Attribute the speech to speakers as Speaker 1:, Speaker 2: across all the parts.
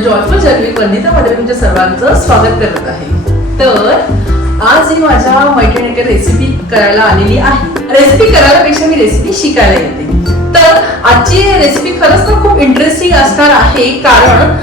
Speaker 1: Joyful journey वंदितामध्ये तुमच्या सर्वांचं स्वागत करत आहे. तर आज मी माझ्या मैत्रिणीकडे रेसिपी करायला आलेली आहे. रेसिपी करायला पेक्षा मी रेसिपी शिकायला येते. तर आजची रेसिपी खरंच ना खूप इंटरेस्टिंग असणार आहे कारण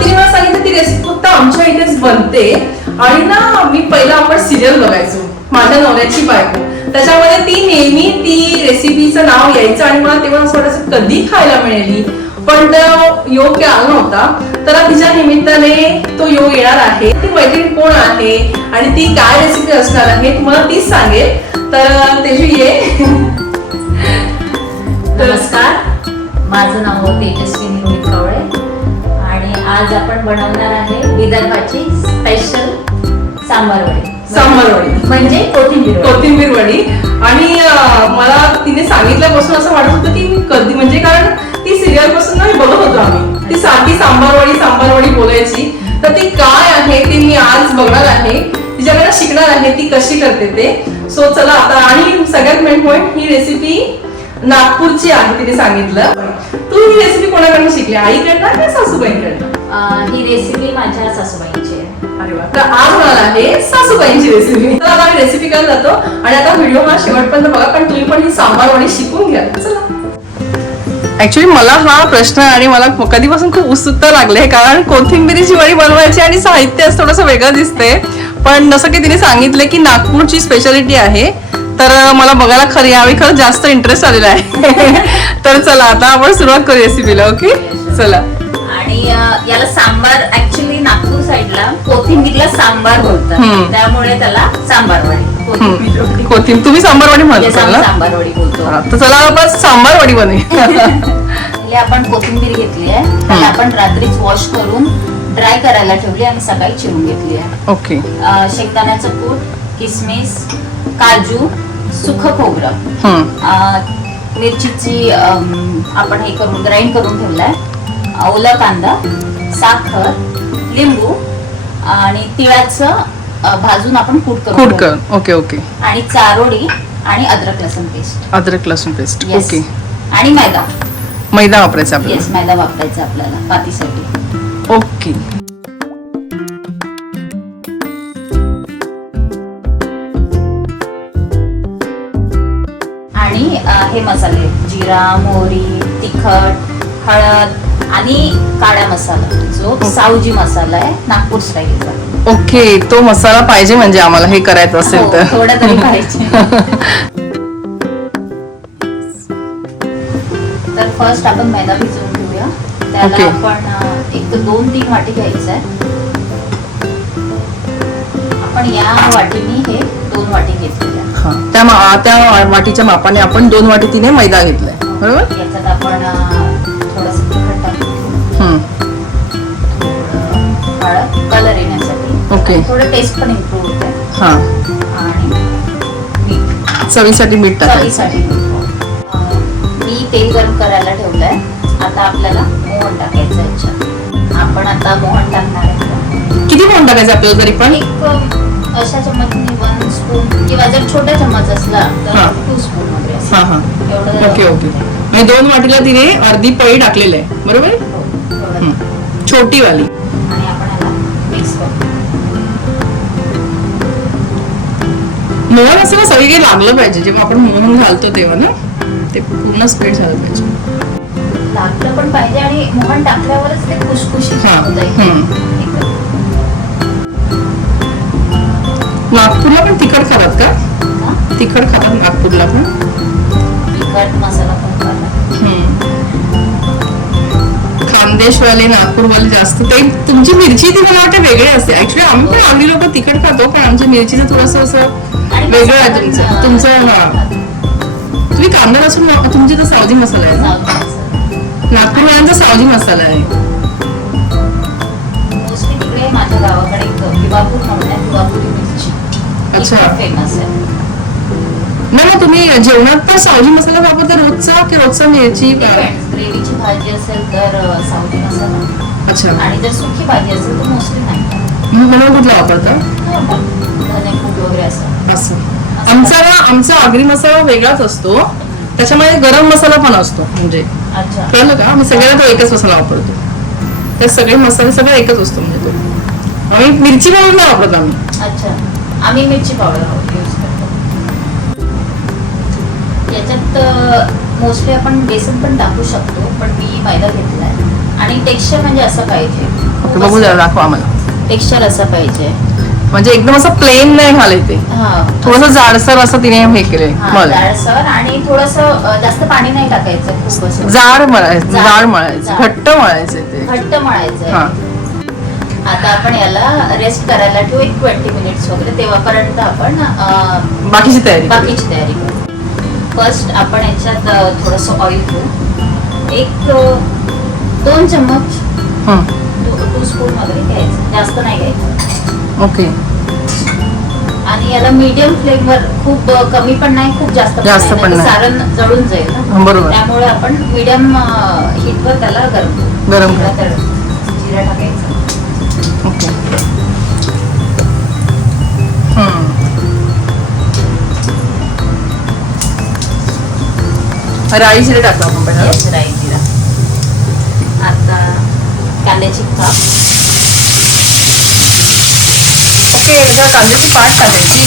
Speaker 1: तिने मला सांगितलं ती रेसिपी फक्त आमच्या इथेच बनते. आणि ना मी पहिला आपण सिरियल बघायचो माझ्या नवऱ्याची बायको. त्याच्यामध्ये ती नेहमी ती रेसिपीचं नाव यायचं आणि मला तेव्हा असं वाटायचं कधी खायला मिळेल पण तो योग काय आला नव्हता. तर तिच्या निमित्ताने तो योग येणार आहे. ती मैत्रीण कोण आहे आणि ती काय रेसिपी असणार आहे तुम्हाला तीच सांगेल. तर तेजू ये.
Speaker 2: नमस्कार. माझं नाव तेजस्विनी रोहित कवळे. आणि आज आपण बनवणार आहे विदर्भाची स्पेशल सांबार वडी.
Speaker 1: सांबार वडी.
Speaker 2: म्हणजे कोथिंबीर वडी.
Speaker 1: कोथिंबीर वडी. आणि मला तिने सांगितल्यापासून असं वाटत होतं की मी कधी म्हणजे कारण सिरियलपासून ना मी बघत होतो आम्ही. ती सारखी सांबार वडी सांबार वडी बोलायची. तर ती काय आहे ते मी आज बघणार आहे. तिच्याकडे शिकणार आहे ती कशी करते ते. सो चला आता आणि सगळ्यात मेन पॉईंट ही रेसिपी नागपूरची आहे तिने सांगितलं. तू ही रेसिपी कोणाकडनं शिकली? आईकडनं की सासूबाईंकडनं?
Speaker 2: ही रेसिपी माझ्या सासूबाईंची आहे.
Speaker 1: अरे वा. तर आज होणार आहे सासूबाईंची रेसिपी तर आता रेसिपी करायला जातो. आणि आता व्हिडिओ हा शेवटपर्यंत बघा कारण तुम्ही पण ही सांबार वडी शिकून घ्या. चला. ऍक्च्युली मला हा प्रश्न आणि मला कधीपासून खूप उत्सुकता लागली आहे कारण कोथिंबिरीची वडी बनवायची आणि साहित्य असं थोडंसं वेगळं दिसते पण जसं की तिने सांगितलं की नागपूरची स्पेशालिटी आहे तर मला बघायला खरी यावेळी खरंच जास्त इंटरेस्ट आलेला आहे. तर चला आता आपण सुरुवात करू रेसिपीला ओके चला.
Speaker 2: आणि याला सांबार ऍक्च्युली नागपूर साईडला कोथिंबीरला सांबार
Speaker 1: हम्म.
Speaker 2: बोलतात त्यामुळे त्याला सांबार वडी कोथिंबीर.
Speaker 1: कोथिंबीर तुम्ही सांबार वडी
Speaker 2: Yes,
Speaker 1: म्हणता ना?
Speaker 2: सांबार वडी बोलतो.
Speaker 1: हा, तर चला आपण सांबार वडी बनवूया.
Speaker 2: पहिले आपण कोथिंबीर घेतली आहे. त्याला आपण रात्रीच वॉश करून ड्राय करायला ठेवली आणि सकाळी चिरून घेतली आहे.
Speaker 1: ओके.
Speaker 2: अं, शेंगदाण्याचं कूट किसमिस काजू सुख खोबरं.
Speaker 1: हम्म.
Speaker 2: अं, मिरचीची अं, आपण हे करून ग्राइंड करून ठेवलाय ओला कांदा साखर लिंबू आणि तिळाचं भाजून आपण कूट करून
Speaker 1: कूट. कर ओके ओके.
Speaker 2: आणि चारोळी आणि अद्रक लसूण पेस्ट.
Speaker 1: अद्रक लसूण पेस्ट.
Speaker 2: Yes
Speaker 1: okay.
Speaker 2: आणि मैदा.
Speaker 1: मैदा वापरायचा
Speaker 2: येस
Speaker 1: आपल्याला
Speaker 2: मैदा वापरायचा आपल्याला पातीसाठी.
Speaker 1: ओके.
Speaker 2: आणि अ, हे मसाले जिरा मोहरी तिखट हळद आणि काळा मसाला जो सावजी मसाला आहे नागपूर स्टाईलचा.
Speaker 1: ओके तो मसाला पाहिजे म्हणजे आम्हाला हे करायचं असेल
Speaker 2: हो,
Speaker 1: तर.
Speaker 2: थोडा तरी पाहिजे. तर फर्स्ट आपण मैदा भिजवून घेऊया. त्याला
Speaker 1: Okay.
Speaker 2: आपण एक तर दोन तीन वाटी घ्यायचं आहे. आपण या वाटीने हे दोन वाटी घेतलेल्या.
Speaker 1: हा, त्या मा- त्या वाटीच्या मापाने आपण दोन वाटी तिने मैदा घेतलाय. बरोबर?
Speaker 2: याच्यात आपण
Speaker 1: ओके.
Speaker 2: थोडं टेस्ट पण इम्प्रूव्ह होते
Speaker 1: हा.
Speaker 2: आणि मीठ.
Speaker 1: चवीसाठी मीठ टाकायचं.
Speaker 2: चवीसाठी अं, मी तेल गरम करायला ठेवलंय आता आपल्याला मोहन टाकायचं याच्यात. आपण आता मोहन टाकणार आहे.
Speaker 1: किती मोहन टाकायचं आपल्याला तरी पण?
Speaker 2: एक अं, अशा चम्मचने वन स्पून किंवा जर छोटा चम्मच असला
Speaker 1: हा.
Speaker 2: तर टू स्पून वगैरे असं.
Speaker 1: हा हा.
Speaker 2: एवढं
Speaker 1: ओके ओके म्हणजे दोन वाटीला तिने अर्धी पळी टाकलेली आहे. बरोबर?
Speaker 2: हो.
Speaker 1: छोटी वाली
Speaker 2: आणि आपण मिक्स करू.
Speaker 1: मोहन असं ना सगळीकडे लागलं पाहिजे जेव्हा आपण मोहन घालतो तेव्हा ना ते पूर्ण स्प्रेड झालं पाहिजे
Speaker 2: लागलं पण पाहिजे आणि मोहन टाकल्यावरच ते खुशखुशीत
Speaker 1: हा,
Speaker 2: होतं
Speaker 1: हम्म.
Speaker 2: एकदम.
Speaker 1: नागपूरला पण तिखट खातात का? तिखट खातात नागपूरला पण
Speaker 2: तिखट मसाला पण.
Speaker 1: खानदेशवाले नागपूरवाले जास्त ते तुमची मिरची ती मला वाटतं वेगळी असते ऍक्च्युली आम्ही पण आगरी लोक तिखट खातो पण आमच्या मिरचीचं थोडस असं वेगळं आहे तुमचं. तुमचं हा तुम्ही कांदा वाप- तुमची तर सावजी मसाला आहे. नागपूरवाल्यांचा सावजी मसाला आहे.
Speaker 2: मोस्टली तिकडे माझ्या गावाकडे एक दिवापूर म्हणून आहे. दिवापुरी मिरची
Speaker 1: अच्छा.
Speaker 2: फेमस आहे.
Speaker 1: नाही तुम्ही जेवणात तर सावजी मसाला वापरता रोजचा की रोजचा मिरची
Speaker 2: ग्रेव्हीची भाजी असेल तर सावजी मसाला.
Speaker 1: अच्छा.
Speaker 2: आणि जर सुकी भाजी असेल तर मोस्टली नाही.
Speaker 1: म्हणून कुठला वापरता?
Speaker 2: वगैरे असं.
Speaker 1: असं. आमचा ना आमचा आगरी मसाला वेगळाच असतो. त्याच्यामध्ये गरम मसाला पण असतो म्हणजे.
Speaker 2: अच्छा.
Speaker 1: कळलं का? आम्ही सगळ्यांना तो एकच मसाला वापरतो. हे सगळे मसाले सगळं एकच असतो म्हणजे तो. आम्ही मिरची पावडर नाही वापरत आम्ही.
Speaker 2: अच्छा. आम्ही मिरची पावडर यूज करतो. याच्यात मोस्टली आपण बेसन पण टाकू शकतो पण मी मैदा घेतलाय. आणि टेक्स्चर म्हणजे असं पाहिजे.
Speaker 1: बघू जरा दाखवा आम्हाला.
Speaker 2: टेक्स्चर असं पाहिजे.
Speaker 1: म्हणजे एकदम असं प्लेन नाही घालायचे
Speaker 2: हा.
Speaker 1: थोडस जाडसर असं तिने हे मळ
Speaker 2: जाडसर आणि थोडस जास्त पाणी नाही टाकायचं
Speaker 1: जाड मळायचं
Speaker 2: जाड.
Speaker 1: मळायचं. घट्ट मळायचं ते
Speaker 2: घट्ट मळायचं
Speaker 1: हा.
Speaker 2: आता आपण याला रेस्ट करायला ठेवू एक ट्वेंटी मिनिट्स वगैरे तेव्हापर्यंत आपण
Speaker 1: बाकीची तयारी.
Speaker 2: बाकीची तयारी करू. फर्स्ट आपण याच्यात थोडंसं ऑइल घेऊ. एक दोन चम्मच टू स्पून वगैरे घ्यायचं. जास्त नाही घ्यायचं.
Speaker 1: ओके.
Speaker 2: आणि याला मीडियम फ्लेमवर खूप कमी पण नाही खूप जास्त
Speaker 1: जास्त पण नाही.
Speaker 2: सारण जळून जाईल ना.
Speaker 1: बरोबर.
Speaker 2: त्यामुळे आपण मीडियम हीटवर त्याला गरम.
Speaker 1: गरम
Speaker 2: जिरा टाकायचं.
Speaker 1: ओके. राई जिरे टाकतो आपण
Speaker 2: राई जिरा. आता कांद्याची काप
Speaker 1: ओके याच्यात कांद्याची पात टाकायची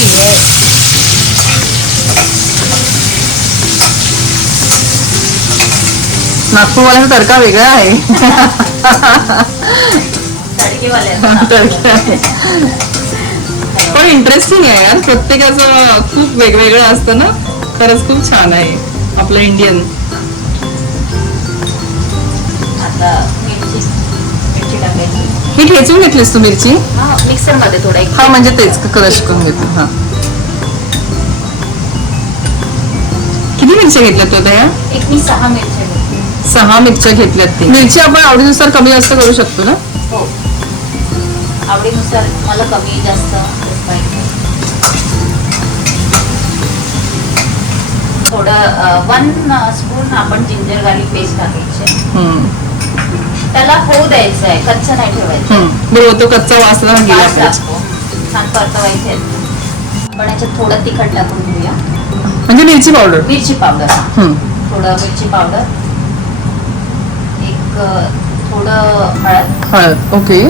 Speaker 1: नागपूरवाल्याचा तडका वेगळा आहे. पण इंटरेस्टिंग आहे यार. प्रत्येकाचं खूप वेगवेगळं असतं ना. खरंच खूप छान आहे आपलं इंडियन
Speaker 2: आता
Speaker 1: ही ठेचून घेतलीस तू मिरची?
Speaker 2: हा मिक्सरमध्ये थोडा एक
Speaker 1: हा म्हणजे तेच क्रश करून घेतली हा. किती मिरच्या घेतल्यात तू आता या
Speaker 2: एक मी सहा मिरची घेतली.
Speaker 1: सहा मिरच्या घेतल्यात ते. मिरची आपण आवडीनुसार कमी जास्त करू शकतो ना?
Speaker 2: हो. आवडीनुसार मला कमी जास्त पाहिजे. थोडं वन स्पून आपण जिंजर गार्लिक पेस्ट टाकायचे.
Speaker 1: हम्म.
Speaker 2: त्याला होऊ द्यायचं आहे कच्चा नाही ठेवायचं.
Speaker 1: बरोबर तो कच्चा वास ना गेला
Speaker 2: वास
Speaker 1: पाहिजे
Speaker 2: लागतो. छान परतवायचे आपण याच्यात थोडं तिखट टाकून घेऊया.
Speaker 1: म्हणजे मिरची पावडर?
Speaker 2: मिरची पावडर.
Speaker 1: हम्म.
Speaker 2: थोडं मिरची पावडर. एक अ, थोडं हळद.
Speaker 1: हळद ओके.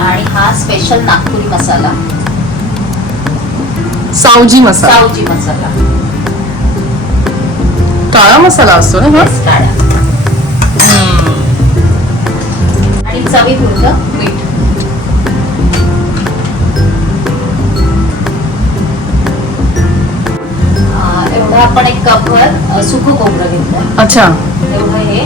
Speaker 2: आणि हा स्पेशल नागपुरी मसाला.
Speaker 1: सावजी मसाला.
Speaker 2: सावजी मसाला.
Speaker 1: काळा मसाला असतो ना हा?
Speaker 2: काढा आणि चवीपुरतं मीठ. अ, एवढं आपण एक कपवर सुकं खोबरं घेतलं.
Speaker 1: अच्छा.
Speaker 2: एवढं हे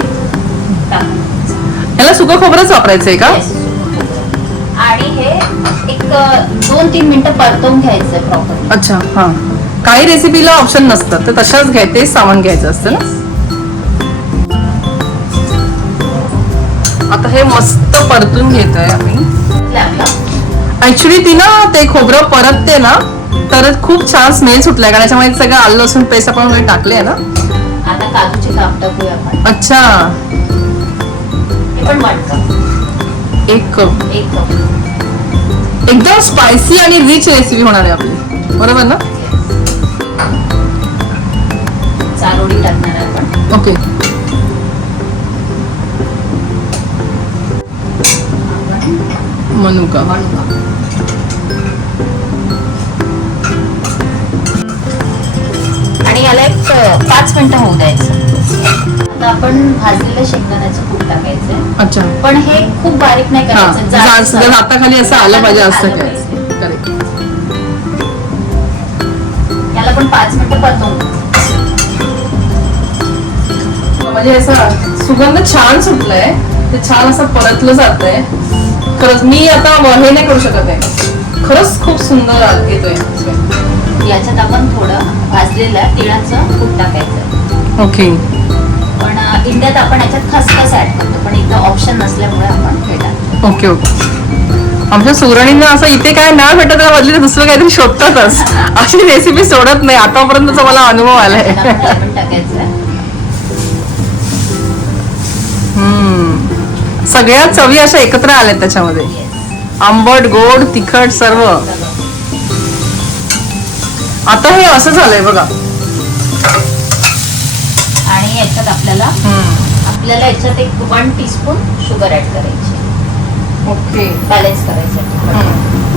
Speaker 1: याला सुकं खोबरंच वापरायचंय का?
Speaker 2: Yes, सुकं खोबरं. आणि हे एक दोन तीन मिनिटं परतवून घ्यायचं प्रॉपर
Speaker 1: अच्छा हा. काही रेसिपीला ऑप्शन नसतात तर तशाच घ्याय तेच सामान घ्यायचं असतं ना? आता हे मस्त परतून घेतोय आम्ही. ऍक्च्युली ती ना ते खोबरं परतते ना तर खूप छान स्मेल सुटलाय. कारण याच्यामध्ये सगळं आलं लसूण पेस्ट आपण टाकले ना.
Speaker 2: आता काजूचे काप टाकूया आपण.
Speaker 1: अच्छा.
Speaker 2: पण
Speaker 1: एक कप
Speaker 2: एक कप
Speaker 1: एकदम स्पायसी आणि रिच रेसिपी होणार आहे आपली. बरोबर ना?
Speaker 2: चारोळी टाकणार आपण.
Speaker 1: ओके मनुका.
Speaker 2: आणि याला एक पाच मिनिटं होऊ द्यायचं. आता आपण भाजलेलं शेंगदाण्याचं कूट टाकायचं.
Speaker 1: अच्छा.
Speaker 2: पण हे खूप बारीक नाही
Speaker 1: हा
Speaker 2: करायचं.
Speaker 1: हाताखाली असं आलं पाहिजे असं
Speaker 2: आलं
Speaker 1: काय?
Speaker 2: पाहिजे.
Speaker 1: करेक्ट
Speaker 2: याला पण पाच मिनिटं परतवून
Speaker 1: म्हणजे असं सुगंध छान सुटलाय. ते छान असं परतलं जातंय. खरंच मी आता हे नाही करू शकत आहे. खरंच खूप सुंदर येतोय
Speaker 2: याच्यात आपण थोडं भाजलेलं तिळाचं कूट टाकायचं.
Speaker 1: ओके
Speaker 2: पण इंडियात आपण याच्यात खसखस ऍड करतो पण इथं ऑप्शन नसल्यामुळे आपण हे
Speaker 1: ओके ओके आमच्या सुरणींना असं इथे काय नाही भेटत त्या बदली दुसरं काहीतरी शोधतातच. अशी रेसिपी सोडत नाही आतापर्यंतचा मला अनुभव आलाय. हम्म. सगळ्या चवी अशा एकत्र आल्यात त्याच्यामध्ये. आंबट गोड तिखट सर्व. आता हे असं झालंय बघा.
Speaker 2: आणि याच्यात आपल्याला आपल्याला याच्यात एक वन टीस्पून शुगर ऍड करायची.
Speaker 1: ओके.
Speaker 2: बॅलन्स करायसाठी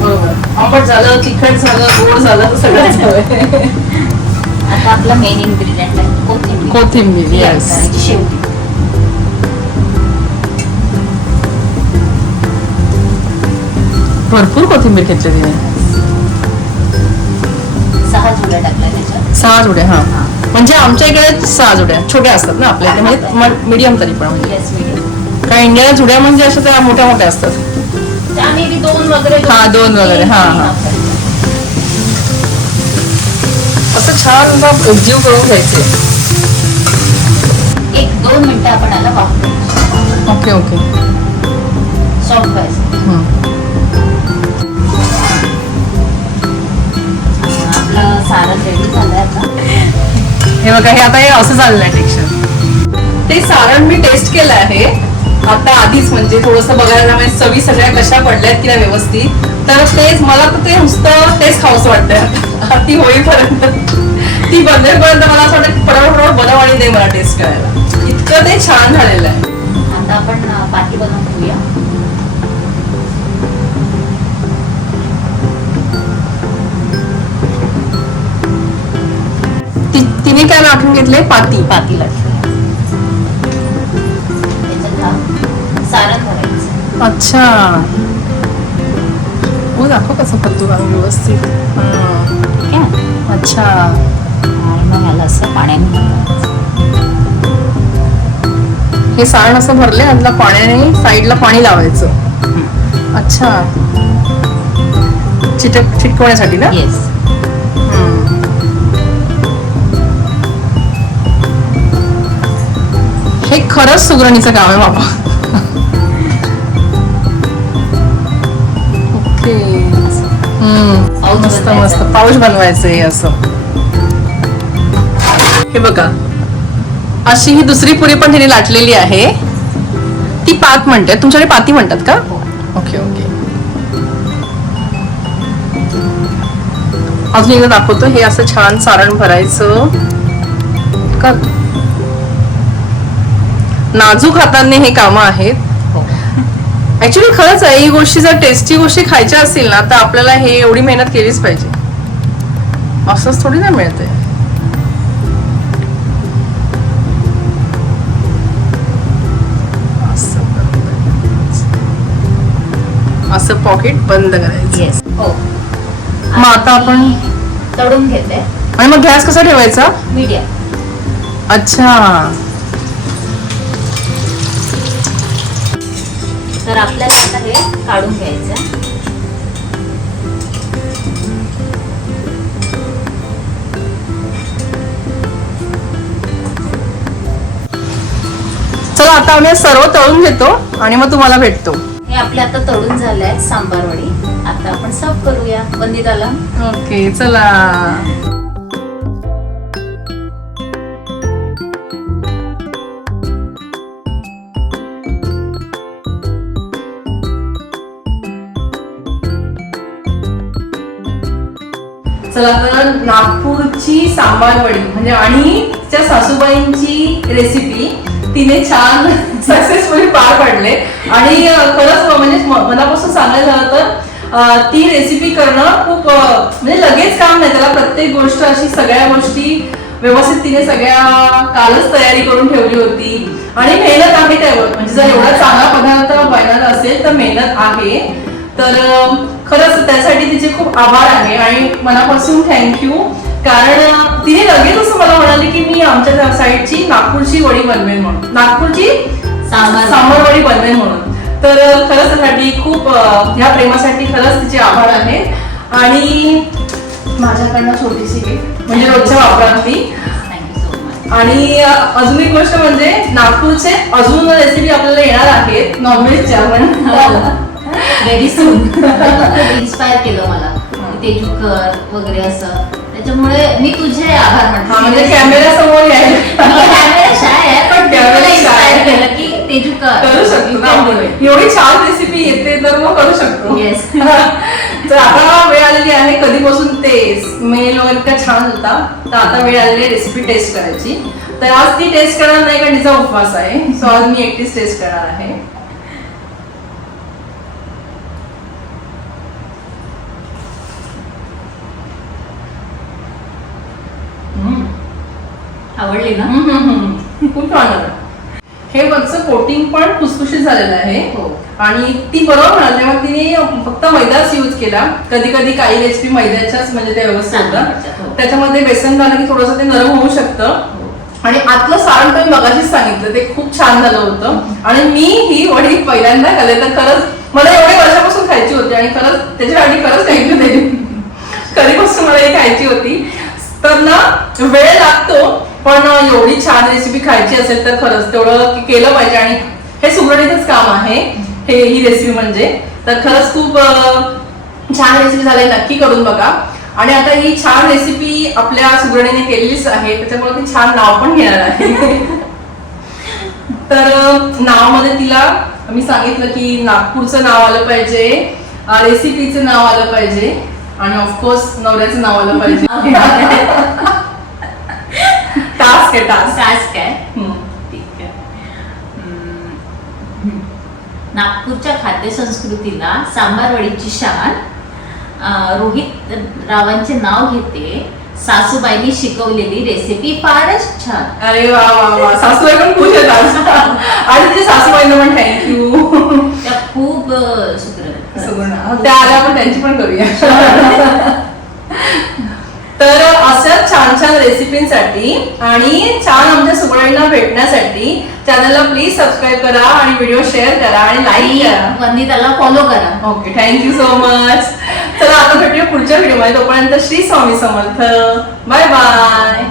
Speaker 1: बरोबर. आंबट झालं तिखट झालं गोड झालं सगळंच हवंय
Speaker 2: आता आपला मेन इन्ग्रेडियंट आहे कोथिंबीर.
Speaker 1: कोथिंबीर येस
Speaker 2: करायची शेवटी.
Speaker 1: भरपूर कोथिंबीर घेतली तिने.
Speaker 2: सहा जुड्या टाकल्या त्याच्यात.
Speaker 1: सहा जुड्या हा. म्हणजे आमच्या इकडे सहा जुड्या छोट्या असतात ना आपल्या इथे म्हणजे मीडियम तरी पण. म्हणजे कारण इंडियाला जुड्या म्हणजे अशा त्या मोठ्या मोठ्या असतात. हा, दोन वगैरे, हा, हा. असं छान ना जीव करून घ्यायचे.
Speaker 2: एक दोन मिनिटं आपण वापरू.
Speaker 1: Okay okay.
Speaker 2: सॉफ्ट सारण रेडी झालंय आता.
Speaker 1: हे बघा हे आता हे असं झालेलं आहे टेक्स्चर ते सारण मी टेस्ट केलं आहे. आता आधीच म्हणजे थोडस बघायला म्हणजे चवी सगळ्या कशा पडल्यात की नाही व्यवस्थित. तर तेच मला तर ते नुसतं तेच खावंसं वाटतंय. ती होईपर्यंत. ती बनवेपर्यंत मला असं वाटतं फटाफट फटाफट बनव आणि दे मला टेस्ट करायला. इतकं ते छान झालेलं आहे.
Speaker 2: आता आपण पाती बनवून घेऊया.
Speaker 1: तिने काय आठवून घेतले पाती.
Speaker 2: पाती सारण भरायचं
Speaker 1: अच्छा. हो दाखव कसं पत्तू घालून व्यवस्थित.
Speaker 2: ठीक आहे.
Speaker 1: अच्छा.
Speaker 2: मग ह्याला असं पाण्याने.
Speaker 1: हे सारण असं भरले आतला पाण्याने साईडला पाणी लावायचं. अच्छा. चिटक चिटकवण्यासाठी ना?
Speaker 2: येस
Speaker 1: खरंच सुगरणीचं काम आहे बाबा. ओके. मस्त. मस्त. पाऊच बनवायचं हे असं. हे बघा. अशी ही दुसरी पुरी पण तिने लाटलेली आहे. ती पात म्हणते तुमच्याकडे पाती म्हणतात का? Okay okay. अजून एकदा दाखवतो. हे असं छान सारण भरायचं. का? नाजूक हातांनी हे कामं आहेत.
Speaker 2: हो
Speaker 1: ऍक्च्युली खरंच आहे ही गोष्टी जर टेस्टी गोष्टी खायच्या असतील ना तर आपल्याला हे एवढी मेहनत केलीच पाहिजे. असंच थोडी ना मिळते असं पॉकेट बंद करायचं.
Speaker 2: येस हो.
Speaker 1: मग आता आपण-
Speaker 2: तळून घेते.
Speaker 1: आणि मग गॅस कसा ठेवायचा?
Speaker 2: मीडियम.
Speaker 1: अच्छा.
Speaker 2: तर आपल्याला आता हे काढून घ्यायचं.
Speaker 1: चला आता आम्ही सर्व तळून घेतो आणि मग तुम्हाला भेटतो.
Speaker 2: हे आपले आता तळून झाले आहेत सांबार वडी. आता आपण सर्व करूया. वंदिताला
Speaker 1: ओके चला. नागपूरची सांबार वडी म्हणजे आणि त्या सासूबाईंची रेसिपी तिने छान सक्सेसफुली पार पाडले. आणि खरंच म्हणजे मनापासून सांगायचं झालं तर ती रेसिपी करणं खूप म्हणजे लगेच काम नाही त्याला प्रत्येक गोष्ट अशी सगळ्या गोष्टी व्यवस्थित तिने सगळ्या कालच तयारी करून ठेवली होती. आणि मेहनत आहे त्यावर म्हणजे जर एवढा चांगला पदार्थ बनवला असेल तर मेहनत आहे. तर खरंच त्यासाठी तिचे खूप आभार आहे आणि मनापासून थँक्यू कारण तिने लगेच असं मला म्हणाली की मी आमच्या साईडची नागपूरची वडी बनवेन म्हणून. नागपूरची
Speaker 2: सांबार.
Speaker 1: वडी बनवेन म्हणून. तर खरंच त्यासाठी खूप ह्या प्रेमासाठी खरंच तिचे आभार आहेत आणि माझ्याकडनं छोटीशी गिफ्ट म्हणजे रोजच्या वापरातली. आणि अजून एक गोष्ट म्हणजे नागपूरचे अजून रेसिपी आपल्याला येणार आहेत. नॉनव्हेजच्या पण.
Speaker 2: व्हेरी सून इन्स्पायर केलं मला. तेजू कर वगैरे असं. त्याच्यामुळे मी तुझे आभार म्हणते
Speaker 1: कॅमेरा समोर
Speaker 2: कॅमेरा शाय आहे पण मला इन्स्पायर. केलं की तेजू कर
Speaker 1: शकतो. एवढी छान रेसिपी येते तर मग करू शकतो. तर आता वेळ आलेली आहे. कधीपासून ते स्मेल वगैरे इतका छान होता. तर आता वेळ आलेली आहे रेसिपी टेस्ट करायची. तर आज ती टेस्ट करणार नाही कारण तिचा उपवास आहे. सो आज मी एकटीच टेस्ट करणार आहे.
Speaker 2: आवडली ना.
Speaker 1: खूप छान झालं. हे वरचं कोटिंग पण खुसखुशीत झालेलं आहे.
Speaker 2: हो.
Speaker 1: आणि ती बरोबर म्हणाल तेव्हा तिने फक्त मैदाच यूज केला कधी कधी काही रेसिपी मैद्याच्याच म्हणजे ते व्यवस्थित
Speaker 2: वाटतात, हो.
Speaker 1: त्याच्यामध्ये बेसन घालं की थोडंसं ते नरम होऊ शकतं. आणि आतलं सारण तुम्ही मगाशीच सांगितलं ते खूप छान झालं होतं. आणि मी ही वडी पहिल्यांदा खाल्ले तर खरंच मला एवढ्या वर्षापासून खायची होती आणि खरंच त्याच्यासाठी खरंच थँक्यू ते कधीपासून मला ही खायची होती. तर ना वेळ लागतो पण एवढी छान रेसिपी खायची असेल तर खरंच तेवढं केलं पाहिजे आणि हे सुगरणीतच काम आहे. हे ही रेसिपी म्हणजे. तर खरंच खूप छान रेसिपी झाली नक्की करून बघा. आणि आता ही छान रेसिपी आपल्या सुगरणीने केलेलीच आहे. त्याच्यामुळे ती छान नाव पण घेणार आहे. तर नाव नावामध्ये तिला मी सांगितलं की नागपूरचं नाव आलं पाहिजे रेसिपीचं नाव आलं पाहिजे. आणि ऑफकोर्स नवऱ्याचं नाव आलं पाहिजे. टास्क आहे टास्क
Speaker 2: टास्क आहे ठीक आहे. नागपूरच्या खाद्य संस्कृतीला सांबारवडीची शान. रोहित रावांचे नाव घेते. सासूबाईंनी शिकवलेली रेसिपी फारच छान.
Speaker 1: अरे वा वा वा. सासूबाई पण खुश आहेत आणि तिच्या सासूबाईंना पण थँक्यू
Speaker 2: त्या खूप अं, सुग्रण
Speaker 1: त्या आल्या आपण त्यांची पण करूया. तर अशाच छान छान रेसिपींसाठी आणि छान आमच्या सुगडाईंना भेटण्यासाठी चॅनलला प्लीज सबस्क्राईब करा आणि व्हिडिओ शेअर करा आणि लाईक करा.
Speaker 2: वंदिताला फॉलो करा.
Speaker 1: Okay thank you so much चला आता भेटूया पुढच्या व्हिडिओमध्ये तोपर्यंत श्री स्वामी समर्थ. Bye bye